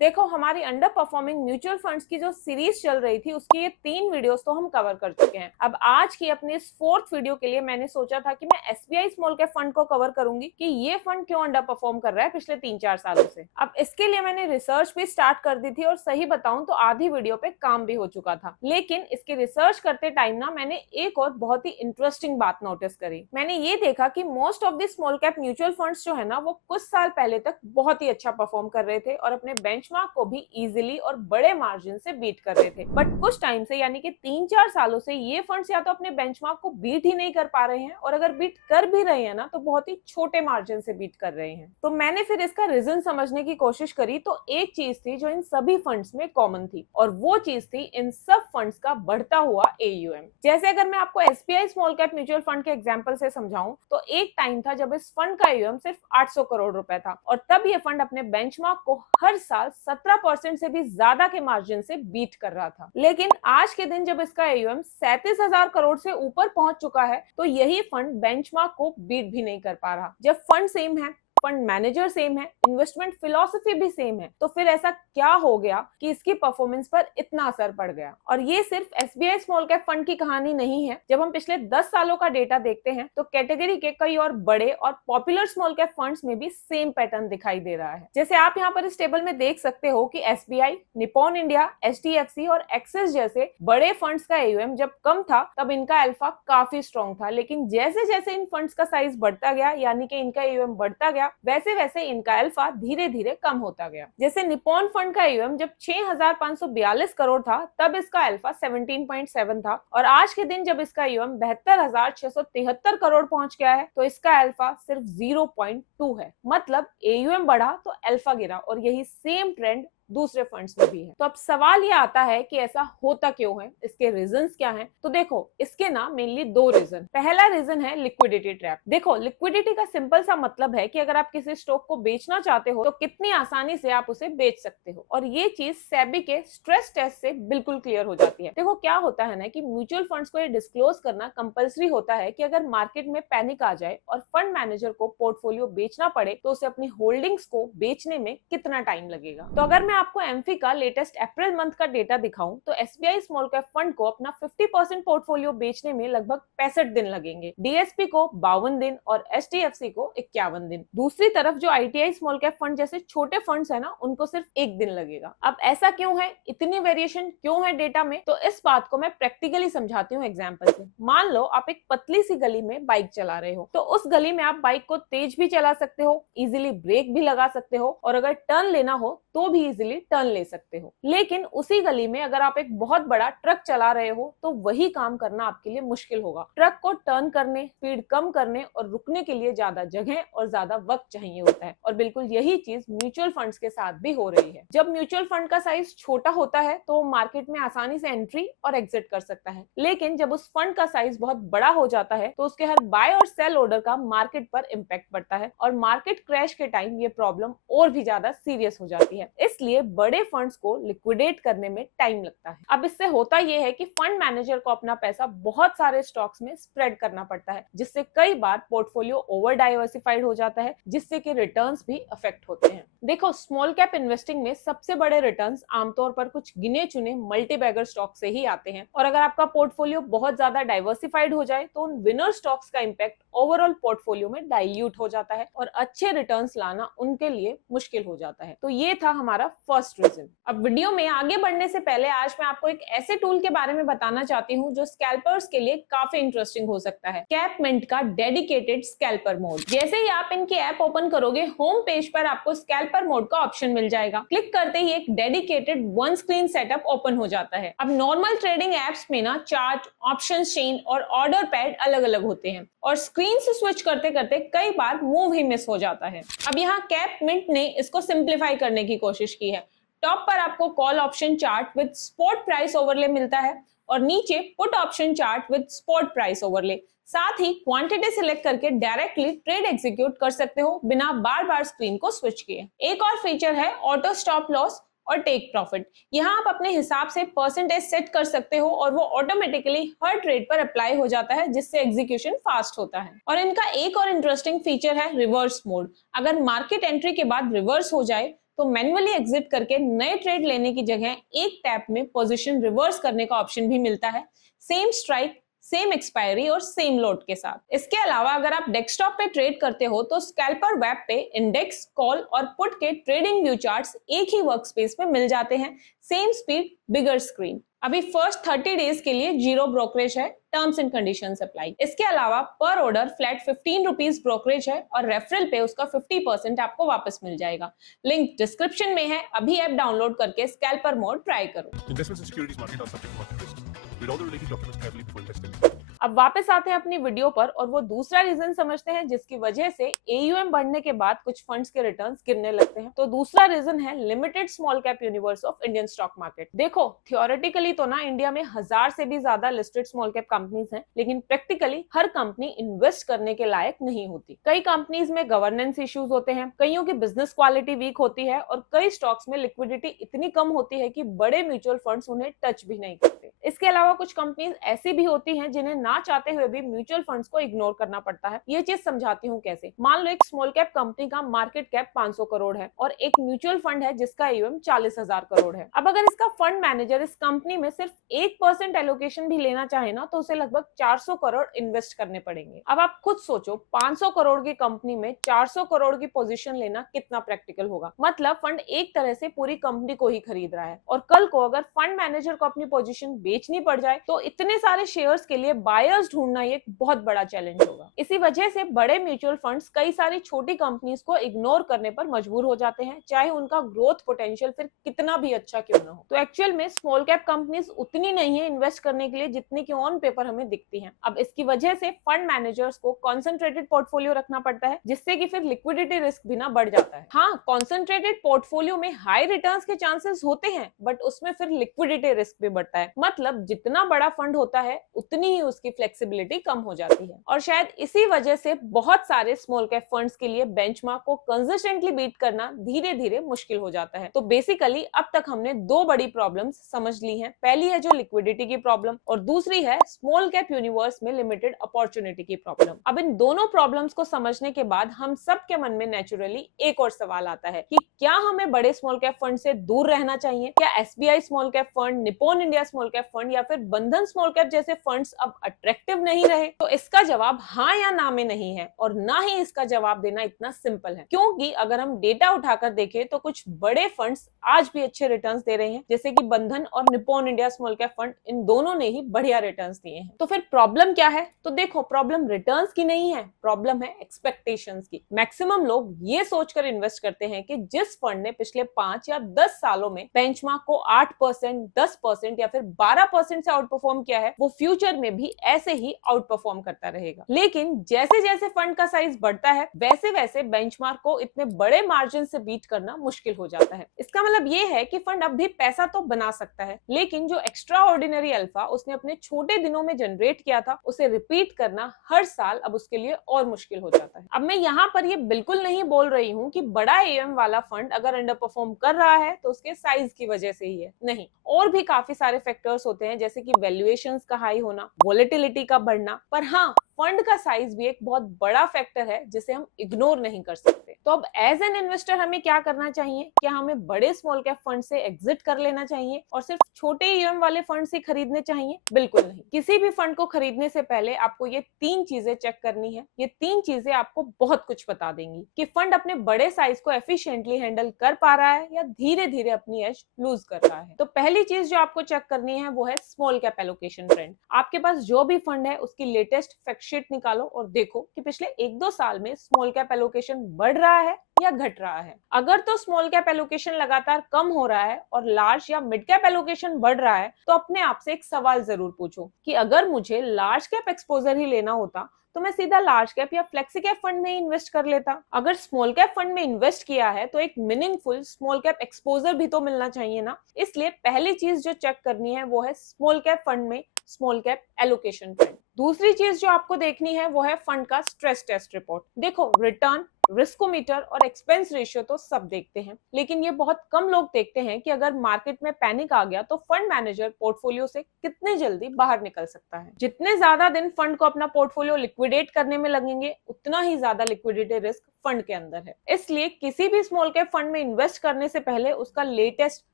देखो, हमारी under performing mutual funds की जो सीरीज चल रही थी उसकी ये 3 वीडियोस तो हम कवर कर चुके हैं। अब आज की अपनी इस 4th वीडियो के लिए मैंने सोचा था कि मैं एसबीआई स्मॉल कैप फंड को कवर करूंगी कि ये फंड क्यों अंडर परफॉर्म कर रहा है पिछले 3-4 सालों से। अब इसके लिए मैंने रिसर्च भी स्टार्ट कर दी थी और सही बताऊं तो आधी वीडियो पे काम भी हो चुका था, लेकिन इसकी रिसर्च करते टाइम ना मैंने एक और बहुत ही इंटरेस्टिंग बात नोटिस करी। मैंने ये देखा कि most of the small cap mutual funds जो है ना वो कुछ साल पहले तक बहुत ही अच्छा परफॉर्म कर रहे थे और अपने बेंचमार्क को भी इजीली और बड़े मार्जिन से बीट कर रहे थे। बट कुछ टाइम से यानी कि 3-4 सालों से ये फंड्स या तो अपने बेंचमार्क को बीट ही नहीं कर पा रहे हैं और अगर बीट कर भी रहे हैं ना तो बहुत ही छोटे मार्जिन से बीट कर रहे हैं। तो मैंने फिर इसका रीजन समझने की कोशिश करी तो एक चीज थी जो इन सभी फंड्स में कॉमन थी और वो चीज थी इन सब फंड्स का बढ़ता हुआ एयूएम। जैसे अगर मैं आपको SBI small cap mutual fund के एग्जांपल से समझाऊं तो एक टाइम था जब इस फंड का एयूएम सिर्फ 800 करोड़ रुपए था और तब ये फंड अपने बेंचमार्क को हर साल 17% से भी ज्यादा के मार्जिन से बीट कर रहा था। लेकिन आज के दिन जब इसका एयूएम 37,000 करोड़ से ऊपर पहुंच चुका है तो यही फंड बेंचमार्क को बीट भी नहीं कर पा रहा। जब फंड सेम है, फंड मैनेजर सेम है, इन्वेस्टमेंट फिलॉसफी भी सेम है, तो फिर ऐसा क्या हो गया कि इसकी परफॉर्मेंस पर इतना असर पड़ गया। और ये सिर्फ एसबीआई स्मॉल कैप फंड की कहानी नहीं है। जब हम पिछले 10 सालों का डेटा देखते हैं तो कैटेगरी के कई और बड़े और पॉपुलर स्मॉल कैप फंड्स में भी सेम पैटर्न दिखाई दे रहा है। जैसे आप यहाँ पर इस टेबल में देख सकते हो कि एसबीआई, निप्पॉन इंडिया, एचडीएफसी और एक्सिस जैसे बड़े फंड्स का एयूएम जब कम था तब इनका अल्फा काफी स्ट्रॉन्ग था, लेकिन जैसे जैसे इन फंड्स का साइज बढ़ता गया यानी कि इनका एयूएम बढ़ता गया वैसे वैसे इनका अल्फा धीरे धीरे कम होता गया। जैसे निप्पॉन फंड का एयूएम जब 6,542 करोड़ था तब इसका अल्फा 17.7 था और आज के दिन जब इसका एयूएम 72,673 करोड़ पहुंच गया है तो इसका अल्फा सिर्फ 0.2 है। मतलब एयूएम बढ़ा तो अल्फा गिरा और यही सेम ट्रेंड दूसरे फंड्स में भी है। तो अब सवाल ये आता है कि ऐसा होता क्यों है, इसके रीजंस क्या हैं? तो देखो, इसके ना मेनली 2 रीजन। पहला रीजन है लिक्विडिटी ट्रैप। देखो, लिक्विडिटी का सिंपल सा मतलब है कि अगर आप किसी स्टॉक को बेचना चाहते हो तो कितनी आसानी से आप उसे बेच सकते हो और ये चीज सेबी के स्ट्रेस टेस्ट से बिल्कुल क्लियर हो जाती है। देखो क्या होता है ना कि म्यूचुअल फंड्स को ये डिस्क्लोज करना कंपल्सरी होता है कि अगर मार्केट में पैनिक आ जाए और फंड मैनेजर को पोर्टफोलियो बेचना पड़े तो उसे अपनी होल्डिंग्स को बेचने में कितना टाइम लगेगा। तो अगर मैं आपको एमफी का लेटेस्ट अप्रैल मंथ का डेटा दिखाऊं तो एसबीआई स्मॉल कैप फंड को अपना 50% पोर्टफोलियो बेचने में लगभग 65 दिन लगेंगे, डीएसपी को 52 दिन और एचडीएफसी को 51 दिन। दूसरी तरफ जो आईटीआई स्मॉल कैप फंड जैसे छोटे फंड्स है ना उनको सिर्फ 1 दिन लगेगा। अब ऐसा क्यों है, इतनी वेरिएशन क्यों है डेटा में? तो इस बात को मैं प्रैक्टिकली समझाती हूँ एग्जाम्पल से। मान लो आप एक पतली सी गली में बाइक चला रहे हो, तो उस गली में आप बाइक को तेज भी चला सकते हो, इजिली ब्रेक भी लगा सकते हो और अगर टर्न लेना हो तो भी इजिली टर्न ले सकते हो। लेकिन उसी गली में अगर आप एक बहुत बड़ा ट्रक चला रहे हो तो वही काम करना आपके लिए मुश्किल होगा। ट्रक को टर्न करने, स्पीड कम करने और रुकने के लिए ज्यादा जगह और ज्यादा वक्त चाहिए होता है और बिल्कुल यही चीज म्यूचुअल फंड्स के साथ भी हो रही है। जब म्यूचुअल फंड का साइज छोटा होता है तो मार्केट में आसानी से एंट्री और एग्जिट कर सकता है, लेकिन जब उस फंड का साइज बहुत बड़ा हो जाता है तो उसके हर बाय और सेल ऑर्डर का मार्केट पर इम्पैक्ट पड़ता है और मार्केट क्रैश के टाइम ये प्रॉब्लम और भी ज्यादा सीरियस हो जाती है। इसलिए बड़े फंड्स को लिक्विडेट करने में टाइम लगता है। अब इससे होता यह है कि फंड मैनेजर को अपना पैसा बहुत सारे स्टॉक्स में स्प्रेड करना पड़ता है, जिससे कई बार पोर्टफोलियो ओवर डाइवर्सिफाइड हो जाता है, जिससे कि रिटर्न्स भी अफेक्ट होते हैं। देखो, स्मॉल कैप इन्वेस्टिंग में सबसे बड़े रिटर्न्स आमतौर पर कुछ गिने चुने मल्टी बैगर स्टॉक से ही आते हैं और अगर आपका पोर्टफोलियो बहुत ज्यादा डाइवर्सिफाइड हो जाए तो उन विनर स्टॉक्स का इंपैक्ट ओवरऑल पोर्टफोलियो में डाइल्यूट हो जाता है और अच्छे रिटर्न्स लाना उनके लिए मुश्किल हो जाता है। तो ये था हमारा फर्स्ट रीजन। अब वीडियो में आगे बढ़ने से पहले आज मैं आपको एक ऐसे टूल के बारे में बताना चाहती हूँ जो स्कैल्पर्स के लिए काफी इंटरेस्टिंग हो सकता है, कैपमिंट का डेडिकेटेड स्कैल्पर मोड। जैसे ही आप इनकी ऐप ओपन करोगे, होम पेज पर आपको स्कैल्पर मोड का ऑप्शन मिल जाएगा। क्लिक करते ही एक dedicated one screen setup open हो जाता है। अब नॉर्मल ट्रेडिंग एप्स में ना चार्ट, ऑप्शन चेन और ऑर्डर पैड अलग अलग होते हैं और स्क्रीन से स्विच करते करते कई बार मूव ही मिस हो जाता है। अब यहाँ कैपमिंट ने इसको सिंप्लीफाई करने की कोशिश की है। टॉप पर आपको call option chart with spot price overlay मिलता है और नीचे put option chart with spot price overlay. साथ ही क्वांटिटी सिलेक्ट करके डायरेक्टली ट्रेड एग्जीक्यूट कर सकते हो बिना बार बार स्क्रीन को स्विच किए। एक और फीचर है ऑटो स्टॉप लॉस और टेक प्रॉफिट। यहाँ आप अपने हिसाब से परसेंटेज सेट कर सकते हो और वो ऑटोमेटिकली हर ट्रेड पर अप्लाई हो जाता है, जिससे एग्जीक्यूशन फास्ट होता है। और इनका एक और इंटरेस्टिंग फीचर है रिवर्स मोड। अगर मार्केट एंट्री के बाद रिवर्स हो जाए तो मैन्युअली एग्जिट करके नए ट्रेड लेने की जगह एक टैप में पोजीशन रिवर्स करने का ऑप्शन भी मिलता है, सेम स्ट्राइक, सेम एक्सपायरी और सेम लोड के साथ। इसके अलावा अगर आप डेस्कटॉप पे ट्रेड करते हो तो स्कैल्पर वेब पे इंडेक्स, कॉल और पुट के ट्रेडिंग व्यू चार्ट्स एक ही वर्कस्पेस पे मिल जाते हैं, सेम स्पीड, बिगर स्क्रीन। अभी फर्स्ट 30 डेज के लिए जीरो ब्रोकरेज है, टर्म्स एंड कंडीशंस अप्लाई। इसके अलावा पर ऑर्डर फ्लैट 15 रुपीज ब्रोकरेज है और रेफरल पे उसका 50% आपको वापस मिल जाएगा। लिंक डिस्क्रिप्शन में है, अभी ऐप डाउनलोड करके स्कैल्पर मोड ट्राई करो। Investments in securities market are subject to market risks. Read all the related documents carefully before investing. अब वापस आते हैं अपनी वीडियो पर और वो दूसरा रीजन समझते हैं जिसकी वजह से AUM बढ़ने के बाद कुछ फंड्स के रिटर्न्स गिरने लगते हैं। तो दूसरा रीजन है limited small cap universe of Indian stock market. देखो, थियोरेटिकली तो ना इंडिया में 1000 से भी ज्यादा लिस्टेड स्मॉल कैप कंपनीज हैं, लेकिन प्रैक्टिकली हर कंपनी इन्वेस्ट करने के लायक नहीं होती। कई कंपनीज में गवर्नेंस इश्यूज होते हैं, कईयों की बिजनेस क्वालिटी वीक होती है और कई स्टॉक्स में लिक्विडिटी इतनी कम होती है कि बड़े म्यूचुअल फंड्स उन्हें टच भी नहीं करते। इसके अलावा कुछ कंपनीज ऐसी भी होती हैं जिन्हें ना चाहते हुए भी म्यूचुअल फंड्स को इग्नोर करना पड़ता है। ये चीज समझाती हूँ कैसे। मान लो एक स्मॉल कैप कंपनी का मार्केट कैप 500 करोड़ है और एक म्यूचुअल फंड है जिसका AUM 40,000 करोड़ है। अब अगर इसका फंड मैनेजर इस कंपनी में सिर्फ 1% एलोकेशन भी लेना चाहे ना तो उसे लगभग 400 करोड़ इन्वेस्ट करने पड़ेंगे। अब आप खुद सोचो, 500 करोड़ की कंपनी में 400 करोड़ की पोजीशन लेना कितना प्रैक्टिकल होगा। मतलब फंड एक तरह से पूरी कंपनी को ही खरीद रहा है और कल को अगर फंड मैनेजर को अपनी पोजीशन बेचनी पड़ जाए तो इतने सारे शेयर्स के लिए बायर्स ढूंढना एक बहुत बड़ा चैलेंज होगा। इसी वजह से बड़े म्यूचुअल फंड्स कई सारी छोटी कंपनीज को इग्नोर करने पर मजबूर हो जाते हैं, चाहे उनका ग्रोथ पोटेंशियल फिर कितना भी अच्छा क्यों ना हो। तो एक्चुअल में स्मॉल कैप कंपनीज उतनी नहीं है इन्वेस्ट करने के लिए जितनी कि ऑन पेपर हमें दिखती हैं। अब इसकी वजह से फंड मैनेजर्स को कॉन्सेंट्रेटेड पोर्टफोलियो रखना पड़ता है, जिससे कि फिर लिक्विडिटी रिस्क भी ना बढ़ जाता है। हाँ, कॉन्सेंट्रेटेड पोर्टफोलियो में हाई रिटर्न्स के चांसेस होते हैं, बट उसमें फिर लिक्विडिटी रिस्क भी बढ़ता है। मतलब जितना बड़ा फंड होता है उतनी ही उसकी फ्लेक्सिबिलिटी कम हो जाती है और शायद इसी वजह से बहुत सारे स्मॉल कैप फंड्स के लिए बेंचमार्क को कंसिस्टेंटली बीट करना धीरे धीरे मुश्किल हो जाता है। तो बेसिकली अब तक हमने दो बड़ी प्रॉब्लम्स समझ ली हैं। पहली है जो लिक्विडिटी की प्रॉब्लम और दूसरी है स्मॉल कैप यूनिवर्स में लिमिटेड अपॉर्चुनिटी की प्रॉब्लम। अब इन दोनों प्रॉब्लम्स को समझने के बाद हम सबके मन में नेचुरली एक और सवाल आता है कि क्या हमें बड़े स्मॉल कैप फंड से दूर रहना चाहिए? क्या SBI small cap fund, Nippon India small cap fund या फिर बंधन स्मॉल कैप जैसे फंड्स अब अट्रैक्टिव नहीं रहे? तो इसका जवाब हाँ या ना में नहीं है और ना ही इसका जवाब देना इतना सिंपल है, क्योंकि अगर हम डेटा उठाकर देखें तो कुछ बड़े फंड्स आज भी अच्छे रिटर्न्स दे रहे हैं, जैसे कि बंधन और Nippon India small cap fund, इन दोनों ने ही बढ़िया रिटर्न्स दिए हैं। तो फिर प्रॉब्लम क्या है? तो देखो, प्रॉब्लम रिटर्न्स की नहीं है, प्रॉब्लम है एक्सपेक्टेशंस की। मैक्सिमम लोग ये सोचकर इन्वेस्ट करते हैं कि जिस फंड ने पिछले 5 या 10 सालों में बेंचमार्क को 8%, 10% या फिर 12% से आउट परफॉर्म किया है, वो फ्यूचर में भी ऐसे ही आउट परफॉर्म करता रहेगा। लेकिन जैसे जैसे फंड का साइज बढ़ता है वैसे वैसे बेंचमार्क को इतने बड़े मार्जिन से बीट करना मुश्किल हो जाता है। इसका मतलब ये है कि फंड अब भी पैसा तो बना सकता है, लेकिन जो एक्स्ट्रा ऑर्डिनरी अल्फा उसने अपने छोटे दिनों में जनरेट किया था उसे रिपीट करना हर साल अब उसके लिए और मुश्किल हो जाता है। अब मैं यहाँ पर ये बिल्कुल नहीं बोल रही हूँ कि बड़ा AUM वाला फंड अगर अंडर परफॉर्म कर रहा है तो उसके साइज की वजह से ही है, नहीं, और भी काफी सारे फैक्टर्स होते हैं, जैसे कि वैल्यूएशंस का हाई होना, वोलेटिलिटी का बढ़ना। पर हाँ, फंड का साइज भी एक बहुत बड़ा फैक्टर है जिसे हम इग्नोर नहीं कर सकते। तो अब एज एन इन्वेस्टर हमें क्या करना चाहिए? क्या हमें बड़े स्मॉल कैप फंड से एग्जिट कर लेना चाहिए और सिर्फ छोटे AUM वाले फंड से खरीदने चाहिए? बिल्कुल नहीं। किसी भी फंड को खरीदने से पहले आपको ये 3 चीजें चेक करनी है। ये 3 चीजें आपको बहुत कुछ बता देंगी कि फंड अपने बड़े साइज को एफिशिएंटली हैंडल कर पा रहा है या धीरे धीरे अपनी एज लूज कर रहा है। तो पहली चीज जो आपको चेक करनी है वो है स्मॉल कैप एलोकेशन ट्रेंड। आपके पास जो भी फंड है उसकी लेटेस्ट फैक्ट शीट निकालो और देखो कि पिछले 1-2 साल में स्मॉल कैप एलोकेशन बढ़ रहा है या घट रहा है। अगर तो स्मॉल कैप एलोकेशन लगातार कम हो रहा है और लार्ज या मिड कैप एलोकेशन बढ़ रहा है तो अपने आप से एक सवाल जरूर पूछो कि अगर मुझे लार्ज कैप एक्सपोजर ही लेना होता तो मैं सीधा लार्ज कैप या फ्लेक्सी कैप फंड में इन्वेस्ट कर लेता। अगर स्मॉल कैप फंड में इन्वेस्ट किया है तो एक मीनिंगफुल स्मॉल कैप एक्सपोजर भी तो मिलना चाहिए ना। इसलिए पहली चीज जो चेक करनी है वो है स्मॉल कैप फंड में स्मॉल कैप एलोकेशन ट्रेंड। दूसरी चीज जो आपको देखनी है वो है फंड का स्ट्रेस टेस्ट रिपोर्ट। देखो, रिटर्न, रिस्कोमीटर और एक्सपेंस रेशियो तो सब देखते हैं, लेकिन ये बहुत कम लोग देखते हैं कि अगर मार्केट में पैनिक आ गया तो फंड मैनेजर पोर्टफोलियो से कितने जल्दी बाहर निकल सकता है। जितने ज्यादा दिन फंड को अपना पोर्टफोलियो लिक्विडेट करने में लगेंगे, उतना ही ज्यादा लिक्विडिटी रिस्क फंड के अंदर है। इसलिए किसी भी स्मॉल कैप फंड में इन्वेस्ट करने से पहले उसका लेटेस्ट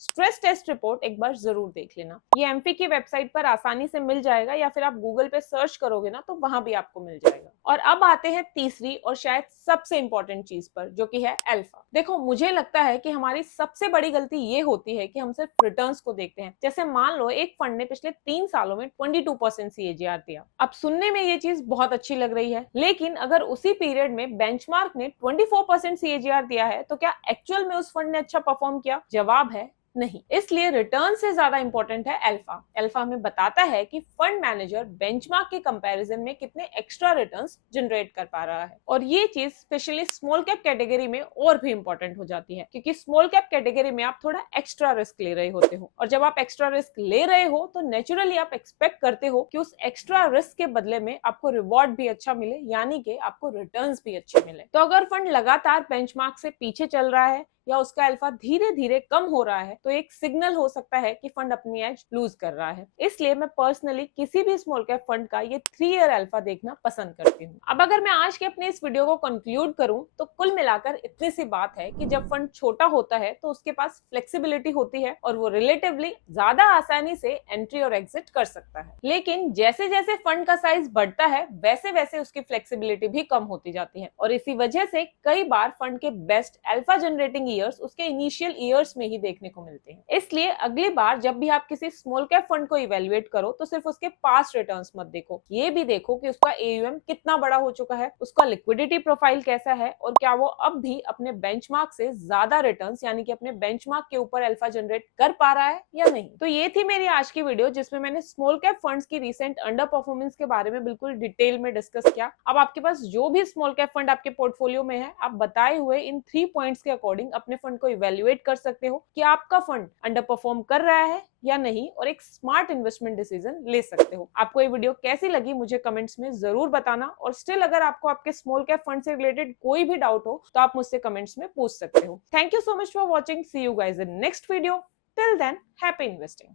स्ट्रेस टेस्ट रिपोर्ट एक बार जरूर देख लेना। ये एमफी की वेबसाइट पर आसानी से मिल जाएगा, या फिर आप गूगल पे सर्च करोगे ना तो वहां भी आपको मिल जाएगा। और अब आते हैं तीसरी और शायद सबसे इंपॉर्टेंट चीज पर, जो कि है अल्फा। देखो, मुझे लगता है कि हमारी सबसे बड़ी गलती ये होती है कि हम सिर्फ रिटर्न्स को देखते हैं। जैसे मान लो एक फंड ने पिछले 3 सालों में 22% CAGR दिया। अब सुनने में ये चीज बहुत अच्छी लग रही है, लेकिन अगर उसी पीरियड में बेंचमार्क ने 24% CAGR दिया है तो क्या एक्चुअल में उस फंड ने अच्छा परफॉर्म किया? जवाब है नहीं। इसलिए रिटर्न से ज्यादा इंपॉर्टेंट है अल्फा। अल्फा हमें बताता है कि फंड मैनेजर बेंचमार्क के कंपैरिजन में कितने एक्स्ट्रा रिटर्न्स जनरेट कर पा रहा है। और ये चीज स्पेशली स्मॉल कैप कैटेगरी में और भी इंपॉर्टेंट हो जाती है, क्योंकि स्मॉल कैप कैटेगरी में आप थोड़ा एक्स्ट्रा रिस्क ले रहे होते हो, और जब आप एक्स्ट्रा रिस्क ले रहे हो तो नेचुरली आप एक्सपेक्ट करते हो कि उस एक्स्ट्रा रिस्क के बदले में आपको रिवॉर्ड भी अच्छा मिले, यानी कि आपको रिटर्न्स भी अच्छे मिले। तो अगर फंड लगातार बेंचमार्क से पीछे चल रहा है या उसका अल्फा धीरे धीरे कम हो रहा है, तो एक सिग्नल हो सकता है कि फंड अपनी एज लूज कर रहा है। इसलिए मैं पर्सनली किसी भी स्मॉल कैप फंड का ये 3 ईयर अल्फा देखना पसंद करती हूँ। अब अगर मैं आज के अपने इस वीडियो को कंक्लूड करूँ तो कुल मिलाकर इतनी सी बात है कि जब फंड छोटा होता है तो उसके पास फ्लेक्सिबिलिटी होती है और वो रिलेटिवली ज्यादा आसानी से एंट्री और एग्जिट कर सकता है। लेकिन जैसे जैसे फंड का साइज बढ़ता है वैसे वैसे उसकी फ्लेक्सिबिलिटी भी कम होती जाती है, और इसी वजह से कई बार फंड के बेस्ट अल्फा जनरेटिंग उसके इनिशियल ईयर्स में ही देखने को मिलते हैं। इसलिए अगली बार जब भी आप किसी स्मॉल कैप फंड को इवेल्युएट करो तो सिर्फ उसके पास्ट रिटर्न्स मत देखो, ये भी देखो कि उसका AUM कितना बड़ा हो चुका है, उसका लिक्विडिटी प्रोफाइल कैसा है, और क्या वो अब भी अपने बेंचमार्क से ज्यादा रिटर्न्स यानी कि अपने बेंचमार्क के ऊपर अल्फा जनरेट कर पा रहा है या नहीं। तो ये थी मेरी आज की वीडियो, जिसमें मैंने स्मॉल कैप फंड्स की रिसेंट अंडर परफॉर्मेंस के बारे में बिल्कुल डिटेल में डिस्कस किया। अब आपके पास जो भी स्मॉल कैप फंड आपके पोर्टफोलियो में है, आप बताए हुए इन 3 पॉइंट्स के अकॉर्डिंग अपने फंड को इवेल्युएट कर सकते हो कि आपका फंड अंडर परफॉर्म कर रहा है या नहीं, और एक स्मार्ट इन्वेस्टमेंट डिसीजन ले सकते हो। आपको ये वीडियो कैसी लगी मुझे कमेंट्स में जरूर बताना, और स्टिल अगर आपको आपके स्मॉल कैप फंड से रिलेटेड कोई भी डाउट हो तो आप मुझसे कमेंट्स में पूछ सकते हो। Thank you so much for watching. See you guys in next video. Till then, happy investing.